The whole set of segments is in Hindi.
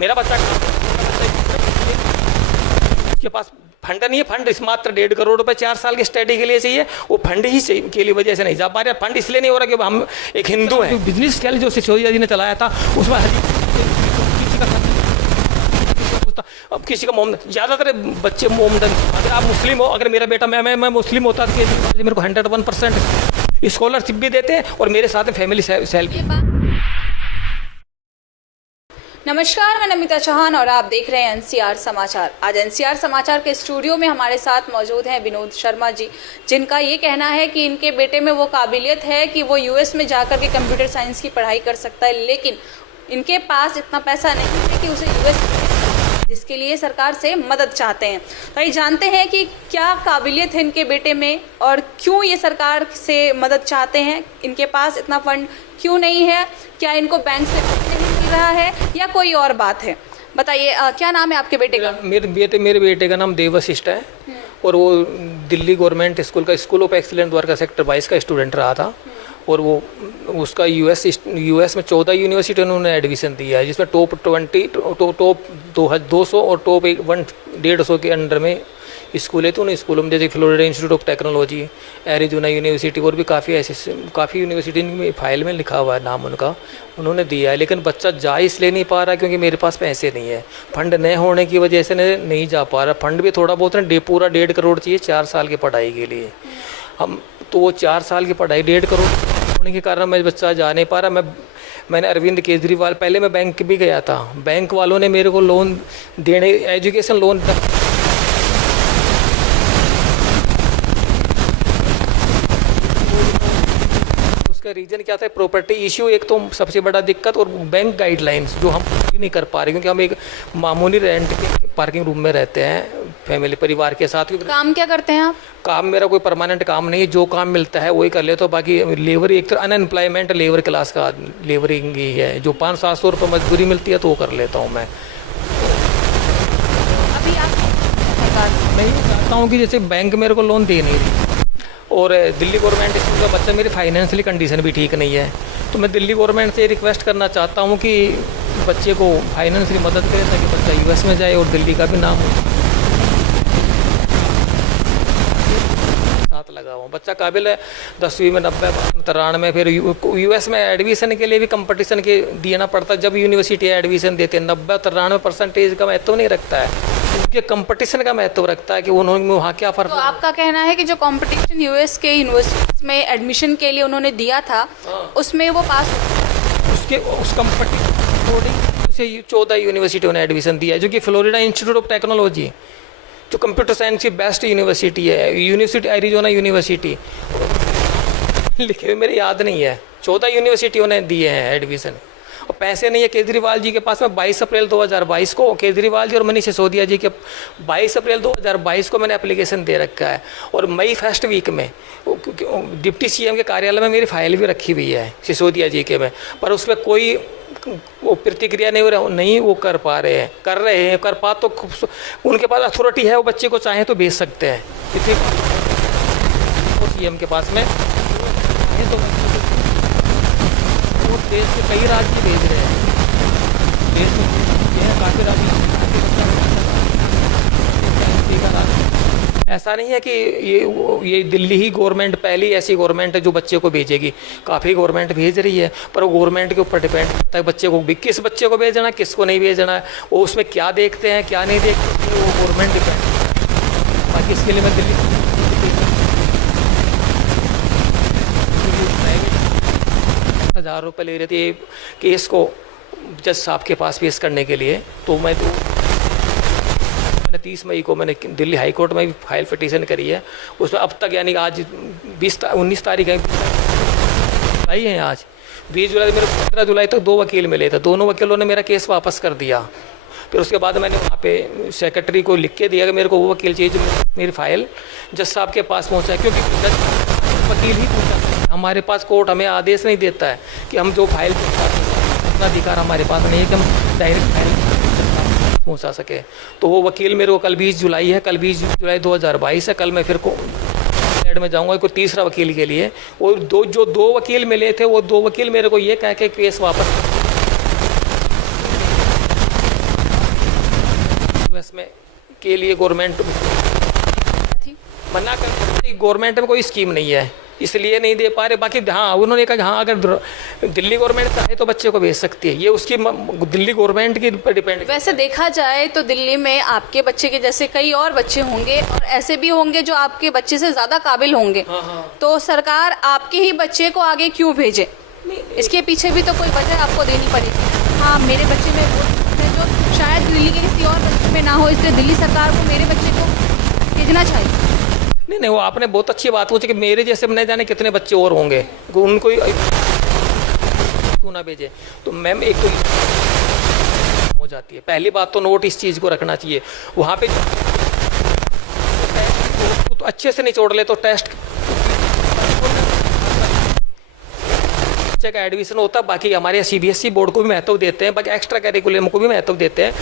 मेरा बच्चा उसके पास फंड नहीं है, फंड इस मात्र 1.5 करोड़ रुपए 4 साल की स्टडी के लिए चाहिए, वो फंड ही के लिए वजह से नहीं जा पा रहे। फंड इसलिए नहीं हो रहा कि हम एक हिंदू हैं। बिजनेस स्केल जो सिसोदिया जी ने चलाया था उसमें अब किसी का मोम, ज़्यादातर बच्चे मोमडन, अगर आप मुस्लिम हो, अगर मेरा बेटा मैं मुस्लिम होता तो केजरीवाल जी मेरे को 101% स्कॉलरशिप भी देते हैं और मेरे साथ फैमिली सेल्फ। नमस्कार, मैं नमिता चौहान और आप देख रहे हैं एनसीआर समाचार। आज एनसीआर समाचार के स्टूडियो में हमारे साथ मौजूद हैं विनोद शर्मा जी, जिनका ये कहना है कि इनके बेटे में वो काबिलियत है कि वो यूएस में जाकर के कंप्यूटर साइंस की पढ़ाई कर सकता है, लेकिन इनके पास इतना पैसा नहीं है कि उसे यूएस, जिसके लिए सरकार से मदद चाहते हैं। तो ये जानते हैं कि क्या काबिलियत है इनके बेटे में और क्यों ये सरकार से मदद चाहते हैं, इनके पास इतना फंड क्यों नहीं है, क्या इनको बैंक से नहीं मिल रहा है या कोई और बात है। बताइए, क्या नाम है आपके बेटे का? मेरे बेटे का नाम देवशिष्ट है और वो दिल्ली गवर्नमेंट स्कूल का school of excellence Dwarka sector 22 का स्टूडेंट रहा था और वो उसका यूएस में 14 यूनिवर्सिटी उन्होंने एडमिशन दिया है, जिसमें टॉप 200 और टॉप 150 के अंडर में स्कूल है। तो उन स्कूलों में जैसे Florida institute of technology, Arizona university और भी काफ़ी यूनिवर्सिटी में फाइल में लिखा हुआ है नाम उनका, उन्होंने दिया है। लेकिन बच्चा जा इसलिए नहीं पा रहा क्योंकि मेरे पास पैसे नहीं है, फंड न होने की वजह से नहीं जा पा रहा। फंड भी थोड़ा बहुत है, पूरा 1.5 करोड़ चाहिए 4 साल की पढ़ाई के लिए। हम तो वो 4 साल की पढ़ाई 1.5 करोड़ होने के कारण मैं बच्चा जा नहीं पा रहा। मैंने अरविंद केजरीवाल, पहले मैं बैंक भी गया था, बैंक वालों ने मेरे को लोन देने, एजुकेशन लोन उसका रीज़न क्या था, प्रॉपर्टी इश्यू एक तो सबसे बड़ा दिक्कत, और बैंक गाइडलाइंस जो हम पूरी नहीं कर पा रहे क्योंकि हम एक मामूली रेंट के पार्किंग रूम में रहते हैं फैमिली परिवार के साथ। काम क्या करते हैं आप? काम मेरा कोई परमानेंट काम नहीं है, जो काम मिलता है वही कर लेता हूँ। बाकी लेबर, एक तो अनएम्प्लॉयमेंट लेबर क्लास का लेबरिंग ही है, जो 500-700 रुपये मजदूरी मिलती है तो वो कर लेता हूँ मैं। अभी आप मैं ये चाहता हूँ कि जैसे बैंक मेरे को लोन दे नहीं रही और दिल्ली गवर्नमेंट स्कूल का बच्चा, मेरी फाइनेंशियली कंडीशन भी ठीक नहीं है, तो मैं दिल्ली गवर्नमेंट से रिक्वेस्ट करना चाहता हूँ कि बच्चे को फाइनेंशियली मदद करें ताकि बच्चा यूएस में जाए और दिल्ली का भी नाम हो। साथ लगा हुआ बच्चा काबिल है, 10वीं में 90, 93, फिर यूएस में एडमिशन के लिए भी कंपटीशन के देना पड़ता है। जब यूनिवर्सिटी एडमिशन देते हैं 90-93% का महत्व नहीं रखता है, उनके कंपटीशन का महत्व रखता है कि उन्होंने वहाँ क्या फर्क। तो आपका कहना है कि जो कंपटीशन यूएस के यूनिवर्सिटीज में एडमिशन के लिए उन्होंने दिया था उसमें वो पास, उसके उस कंपटीशन से 14 यूनिवर्सिटियों ने एडमिशन दिया है, जो कि फ्लोरिडा इंस्टीट्यूट ऑफ टेक्नोलॉजी जो कंप्यूटर साइंस की बेस्ट यूनिवर्सिटी है, यूनिवर्सिटी एरिजोना यूनिवर्सिटी लिखे हुए मेरे याद नहीं है, 14 यूनिवर्सिटियों ने दिए हैं एडमिशन और पैसे नहीं है केजरीवाल जी के पास। में 22 अप्रैल 2022 को केजरीवाल जी और मनीष सिसोदिया जी के 22 अप्रैल 2022 को मैंने एप्लीकेशन दे रखा है और मई फर्स्ट वीक में डिप्टी सीएम के कार्यालय में मेरी फाइल भी रखी हुई है सिसोदिया जी के में, पर उसमें कोई वो प्रतिक्रिया नहीं हो रहा, नहीं वो कर पा रहे हैं, कर रहे हैं, कर पा तो उनके पास अथॉरिटी है, वो बच्चे को चाहे तो भेज सकते हैं किसी सीएम के पास में है, तो वो देश के कई राज्य भेज रहे हैं, देश में काफ़ी राज्य। ऐसा नहीं है कि ये दिल्ली ही गवर्नमेंट पहली ऐसी गवर्नमेंट है जो बच्चे को भेजेगी, काफ़ी गवर्नमेंट भेज रही है, पर वो गवर्नमेंट के ऊपर डिपेंड करता है बच्चे को भी, किस बच्चे को भेजना है, किसको नहीं भेजना है, वो उसमें क्या देखते हैं क्या नहीं देखते हैं, वो गवर्नमेंट डिपेंड करता है। बाकी इसके लिए मैं दिल्ली 1000 रुपये ले रही थी केस को जज साहब के पास पेश करने के लिए, तो मैंने 30 मई को मैंने दिल्ली हाई कोर्ट में भी फाइल पिटीशन करी है। उसमें अब तक यानी आज 19 तारीख है, जुलाई है आज, 20 जुलाई मेरे 15 जुलाई तक 2 वकील मिले थे, दोनों वकीलों ने मेरा केस वापस कर दिया। फिर उसके बाद मैंने वहाँ पे सेक्रेटरी को लिख के दिया कि मेरे को वो वकील चाहिए जो मेरी फाइल जज साहब के पास पहुँचा, क्योंकि जज वकील ही पहुँचा, हमारे पास कोर्ट हमें आदेश नहीं देता है कि हम जो फाइल उतना अधिकार हमारे पास नहीं है कि हम डायरेक्ट फाइल पहुंचा सके। तो वो वकील मेरे को कल 20 जुलाई है, कल 20 जुलाई 2022 है, कल मैं फिर को साइड में जाऊंगा कोई तीसरा वकील के लिए। और जो दो वकील मिले थे वो 2 वकील मेरे को ये कह के केस वापस के लिए गवर्नमेंट थी। मना कर, गवर्नमेंट में कोई स्कीम नहीं है इसलिए नहीं दे पा रहे। बाकी हाँ, उन्होंने कहा हाँ अगर दिल्ली गवर्नमेंट चाहे तो बच्चे को भेज सकती है, ये उसकी दिल्ली गवर्नमेंट के ऊपर डिपेंड। वैसे देखा जाए तो दिल्ली में आपके बच्चे के जैसे कई और बच्चे होंगे और ऐसे भी होंगे जो आपके बच्चे से ज़्यादा काबिल होंगे। हाँ। तो सरकार आपके ही बच्चे को आगे क्यों भेजे? इसके पीछे भी तो कोई वजह आपको देनी पड़ेगी। हाँ, मेरे बच्चे में वो है जो शायद दिल्ली के किसी और बच्चे में ना हो, इसलिए दिल्ली सरकार को मेरे बच्चे को भेजना चाहिए। नहीं, वो आपने बहुत अच्छी बात पूछी कि मेरे जैसे न जाने कितने बच्चे और होंगे, उनको क्यों ना भेजे। तो मैम एक तो हो जाती है, पहली बात तो नोट इस चीज़ को रखना चाहिए वहाँ पे तो अच्छे से निचोड़ ले तो टेस्ट बच्चे का एडमिशन होता। बाकी हमारे CBSE बोर्ड को भी महत्व देते हैं, बाकी एक्स्ट्रा करिकुलम को भी महत्व देते हैं।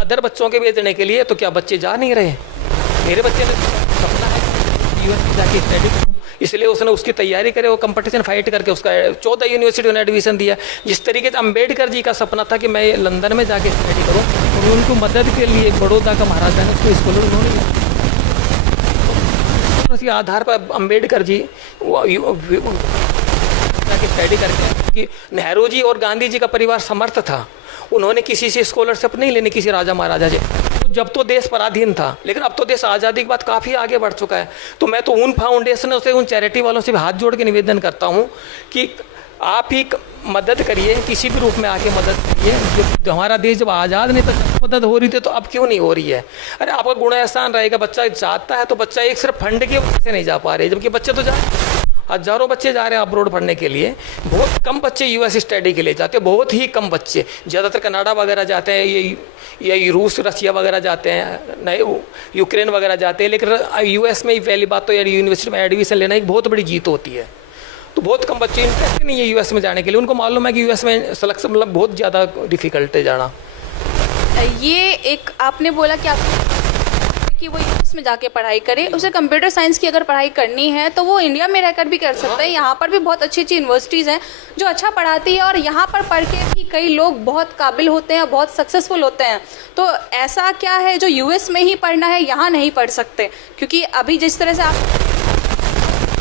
अदर बच्चों के भेजने के लिए तो क्या बच्चे जा नहीं रहे? मेरे बच्चे ने सपना है US में जाके स्टडी करूँ, इसलिए उसने उसकी तैयारी करे, वो कंपटीशन फाइट करके उसका 14 यूनिवर्सिटी ने एडमिशन दिया। जिस तरीके से अम्बेडकर जी का सपना था कि मैं लंदन में जाके स्टडी करूँ, और उनको मदद के लिए बड़ौदा का महाराजा ने उसको स्कॉलर उन्होंने उसके आधार पर अम्बेडकर जी जाके स्टडी करके कि नेहरू जी और गांधी जी का परिवार समर्थ था, उन्होंने किसी से स्कॉलरशिप नहीं लेने, किसी राजा महाराजा जी। जब तो देश पराधीन था, लेकिन अब तो देश आज़ादी के बाद काफ़ी आगे बढ़ चुका है। तो मैं तो उन फाउंडेशनों से, उन चैरिटी वालों से भी हाथ जोड़ के निवेदन करता हूँ कि आप ही मदद करिए, किसी भी रूप में आके मदद करिए। जो हमारा देश जब आज़ाद नहीं तो मदद हो रही थी, तो अब क्यों नहीं हो रही है? अरे आपका गुण एहसान रहेगा, बच्चा चाहता है तो बच्चा एक सिर्फ फंड की वजह से नहीं जा पा रहे, जबकि बच्चे तो हज़ारों बच्चे जा रहे हैं अब्रोड पढ़ने के लिए। बहुत कम बच्चे US स्टडी के लिए जाते हैं, बहुत ही कम बच्चे, ज़्यादातर कनाडा वगैरह जाते हैं, ये रूस रसिया वगैरह जाते हैं, नए यूक्रेन वगैरह जाते हैं। लेकिन US में ही पहली बात तो यार यूनिवर्सिटी में एडमिशन लेना एक बहुत बड़ी जीत होती है। तो बहुत कम बच्चे इंटरेस्ट नहीं है US में जाने के लिए, उनको मालूम है कि US में सिलेक्शन मतलब बहुत ज़्यादा डिफ़िकल्ट है जाना। ये एक आपने बोला कि आप कि वो US में जाके पढ़ाई करे, उसे कंप्यूटर साइंस की अगर पढ़ाई करनी है तो वो इंडिया में रहकर भी कर सकता है। यहाँ पर भी बहुत अच्छी अच्छी यूनिवर्सिटीज़ हैं जो अच्छा पढ़ाती है, और यहाँ पर पढ़ के भी कई लोग बहुत काबिल होते हैं, बहुत सक्सेसफुल होते हैं। तो ऐसा क्या है जो US में ही पढ़ना है यहाँ नहीं पढ़ सकते? क्योंकि अभी जिस तरह से आप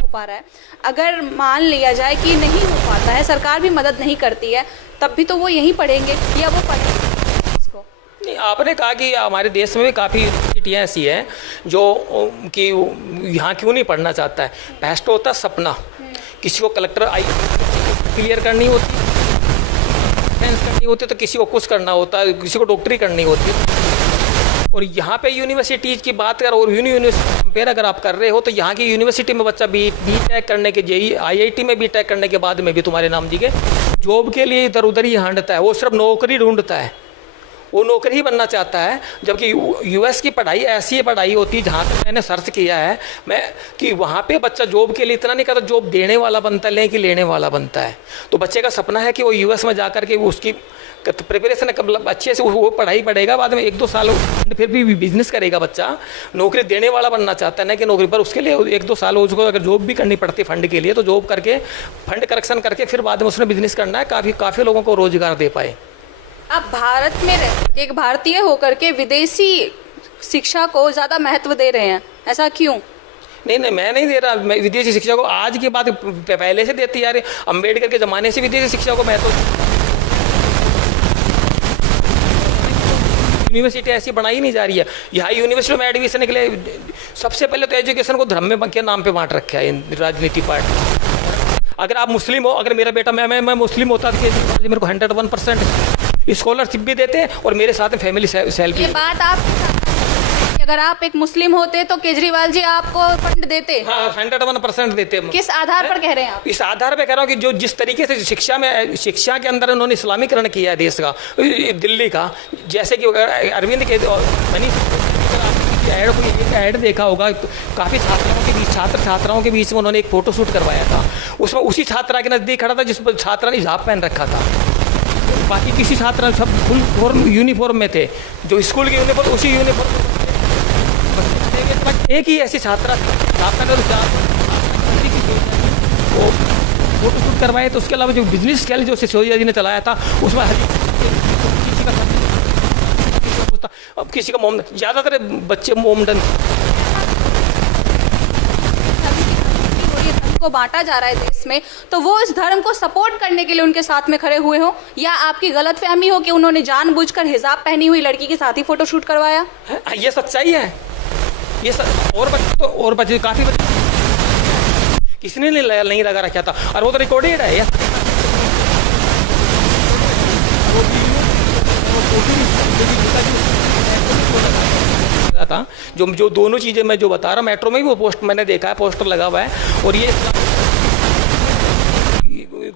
हो पा रहा है, अगर मान लिया जाए कि नहीं हो पाता है, सरकार भी मदद नहीं करती है, तब भी तो वो यहीं पढ़ेंगे या वो पढ़ेंगे इसको? नहीं, आपने कहा कि हमारे देश में भी काफ़ी यूनिवर्सिटियाँ ऐसी हैं जो कि यहाँ क्यों नहीं पढ़ना चाहता है। बेस्ट होता सपना, किसी को कलेक्टर क्लियर करनी होती, साइंस करनी होती, तो किसी को कुछ करना होता है, किसी को डॉक्टरी करनी होती है। और यहाँ पे यूनिवर्सिटीज़ की बात कर और यूनिवर्सिटी कंपेयर अगर आप कर रहे हो, तो यहाँ की यूनिवर्सिटी में बच्चा बी.टेक करने के IIT में B.Tech करने के बाद में भी तुम्हारे नाम जी के जॉब के लिए इधर उधर ही हांडता है, वो सिर्फ नौकरी ढूंढता है, वो नौकरी ही बनना चाहता है। जबकि US की पढ़ाई ऐसी पढ़ाई होती है, जहाँ तक मैंने सर्च किया है मैं, कि वहाँ पे बच्चा जॉब के लिए इतना नहीं करता, जॉब देने वाला बनता है कि लेने वाला बनता है। तो बच्चे का सपना है कि वो US में जा कर के उसकी प्रिपरेशन अच्छे से वो पढ़ाई पढ़ेगा, बाद में 1-2 साल फिर भी बिजनेस करेगा बच्चा, नौकरी देने वाला बनना चाहता है ना कि नौकरी पर। उसके लिए 1-2 साल उसको अगर जॉब भी करनी पड़ती है फंड के लिए, तो जॉब करके फंड करेक्शन करके फिर बाद में उसने बिजनेस करना है, काफ़ी लोगों को रोजगार दे पाए। आप भारत में रह एक भारतीय होकर के विदेशी शिक्षा को ज़्यादा महत्व दे रहे हैं, ऐसा क्यों? नहीं, मैं नहीं दे रहा। मैं विदेशी शिक्षा को आज की बात पहले से देती आ रही, अम्बेडकर के ज़माने से विदेशी शिक्षा को महत्व। यूनिवर्सिटी ऐसी बनाई नहीं जा रही है। यहाँ यूनिवर्सिटी में एडमिशन के लिए सबसे पहले तो एजुकेशन को धर्म में के नाम पे बांट रखा है राजनीति पार्टी। अगर आप मुस्लिम हो, अगर मेरा बेटा मैं मुस्लिम होता तो मेरे को 101% स्कॉलरशिप भी देते हैं और मेरे साथ में फैमिली सेल्फ। ये बात आप अगर आप एक मुस्लिम होते तो केजरीवाल जी आपको फंड देते? हाँ, 101% देते। किस आधार पर कह रहे हैं आप? इस आधार पे कह रहा हूँ कि जो जिस तरीके से शिक्षा के अंदर उन्होंने इस्लामीकरण किया है देश का, दिल्ली का, जैसे कि अरविंद के ऐड देखा होगा, काफ़ी छात्राओं के बीच में उन्होंने एक फोटो शूट करवाया था। उसमें उसी छात्रा के नज़दीक खड़ा था जिस छात्रा ने हिजाब पहन रखा था, बाकी किसी छात्रा सब फुल यूनिफॉर्म में थे, जो स्कूल की यूनिफॉर्म उसी यूनिफॉर्म। एक ही ऐसी छात्रा वो फोटो शूट करवाए। तो उसके अलावा जो बिजनेस स्केल जो सिसोदिया जी ने चलाया था, उसमें अब किसी का मोमडन, ज़्यादातर बच्चे मोमडन को बांटा जा रहा है देश में, तो वो इस धर्म को सपोर्ट करने के लिए उनके साथ में खड़े हुए हो, या आपकी गलतफहमी हो कि उन्होंने जानबूझकर हिजाब पहनी हुई लड़की के साथ ही फोटोशूट करवाया? ये सच्चाई है। ये और बच्चे काफ़ी बच्चे किसने नहीं लगा रखा था, और वो तो रिकॉर्डेड है यार। था जो दोनों चीज़ें मैं जो बता रहा हूँ, मेट्रो में भी वो पोस्ट मैंने देखा है, पोस्टर लगा हुआ है। और ये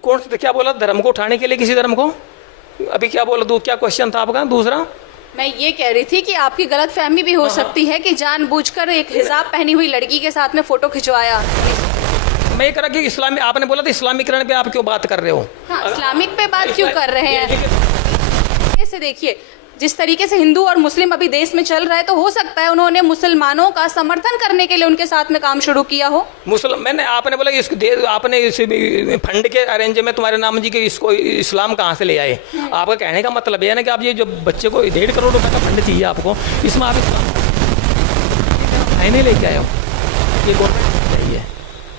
कौन सा क्या बोला, धर्म को उठाने के लिए किसी धर्म को? अभी क्या बोला, क्या क्वेश्चन था आपका दूसरा? मैं ये कह रही थी कि आपकी गलतफहमी भी हो सकती है कि जानबूझकर एक हिजाब पहनी हुई लड़की के साथ में फोटो खिंचवाया। मैं ये कह रहा कि इस्लामी, आपने बोला था इस्लामीकरण पे आप क्यों बात कर रहे हो? हाँ, इस्लामिक पे बात क्यों कर रहे हैं? कैसे देखिए, जिस तरीके से हिंदू और मुस्लिम अभी देश में चल रहा है, तो हो सकता है उन्होंने मुसलमानों का समर्थन करने के लिए उनके साथ में काम शुरू किया हो। मैंने आपने बोला कि आपने इस फंड के अरेंज में तुम्हारे नाम जी के इसको इस्लाम कहाँ से ले आए? आपका कहने का मतलब है ना कि आप ये जो बच्चे को 1.5 करोड़ रुपए का फंड चाहिए आपको, इसमें आप इस्लाम नहीं लेके आए हो। ये गवर्नमेंट चाहिए,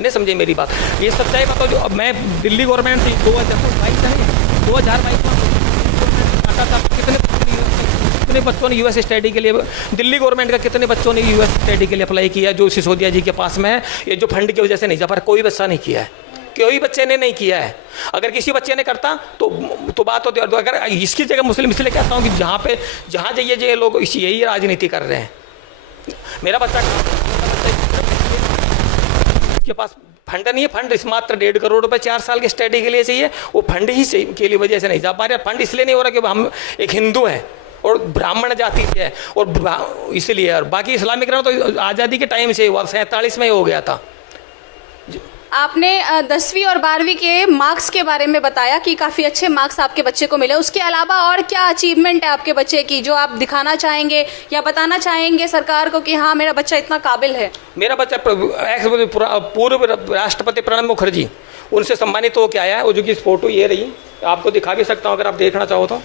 नहीं समझे मेरी बात? ये सच्चाई बताओ। जो अब मैं दिल्ली गवर्नमेंट थी 2022 कितने बच्चों ने यूएस स्टडी के लिए, दिल्ली गवर्नमेंट का कितने बच्चों ने यूएस स्टडी के लिए अप्लाई किया जो सिसोदिया जी के पास में है? ये जो फंड की वजह से नहीं जा पा रहा, कोई बच्चा नहीं किया है, कोई बच्चे ने नहीं किया है। अगर किसी बच्चे ने करता तो बात होती है। अगर इसकी जगह मुस्लिम, इसलिए कहता हूँ कि जहाँ जाइए जो लोग यही राजनीति कर रहे हैं। मेरा बच्चा के पास फंड नहीं है, फंड इस मात्र 1.5 करोड़ रुपए 4 साल की स्टडी के लिए चाहिए, वो फंड ही के लिए वजह से नहीं जा पा रहे। फंड इसलिए नहीं हो रहा कि हम एक हिंदू हैं और ब्राह्मण जाति से है, और इसलिए। और बाकी इस्लामीकरण तो आज़ादी के टाइम से हुआ, 47 में ही हो गया था। आपने 10वीं और 12वीं के मार्क्स के बारे में बताया कि काफ़ी अच्छे मार्क्स आपके बच्चे को मिले। उसके अलावा और क्या अचीवमेंट है आपके बच्चे की जो आप दिखाना चाहेंगे या बताना चाहेंगे सरकार को कि हाँ मेरा बच्चा इतना काबिल है? मेरा बच्चा पूर्व राष्ट्रपति प्रणब मुखर्जी, उनसे सम्मानित होकर आया है। वो जो कि फोटो ये रही, आपको दिखा भी सकता हूँ अगर आप देखना चाहो तो।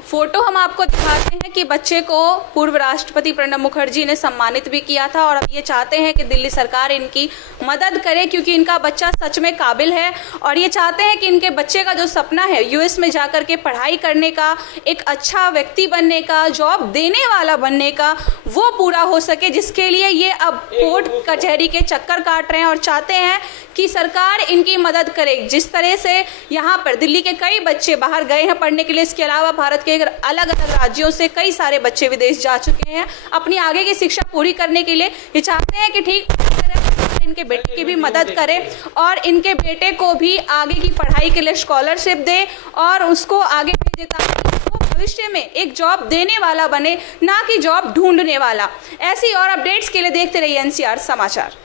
फोटो हम आपको दिखाते हैं कि बच्चे को पूर्व राष्ट्रपति प्रणब मुखर्जी ने सम्मानित भी किया था, और अब ये चाहते हैं कि दिल्ली सरकार इनकी मदद करे क्योंकि इनका बच्चा सच में काबिल है, और ये चाहते हैं कि इनके बच्चे का जो सपना है यूएस में जाकर के पढ़ाई करने का, एक अच्छा व्यक्ति बनने का, जॉब देने वाला बनने का, वो पूरा हो सके, जिसके लिए ये अब कोर्ट कचहरी के चक्कर काट रहे हैं और चाहते हैं कि सरकार इनकी मदद करे। जिस तरह से यहाँ पर दिल्ली के कई बच्चे बाहर गए हैं पढ़ने के लिए, इसके अलावा भारत के अलग अलग राज्यों से कई सारे बच्चे विदेश जा चुके हैं अपनी आगे की शिक्षा पूरी करने के लिए। ये चाहते हैं कि ठीक इनके बेटे की भी मदद करे और इनके बेटे को भी आगे की पढ़ाई के लिए स्कॉलरशिप दे और उसको आगे भेजे ताकि वो भविष्य में एक जॉब देने वाला बने, ना कि जॉब ढूंढने वाला। ऐसी और अपडेट्स के लिए देखते रहिए NCR समाचार।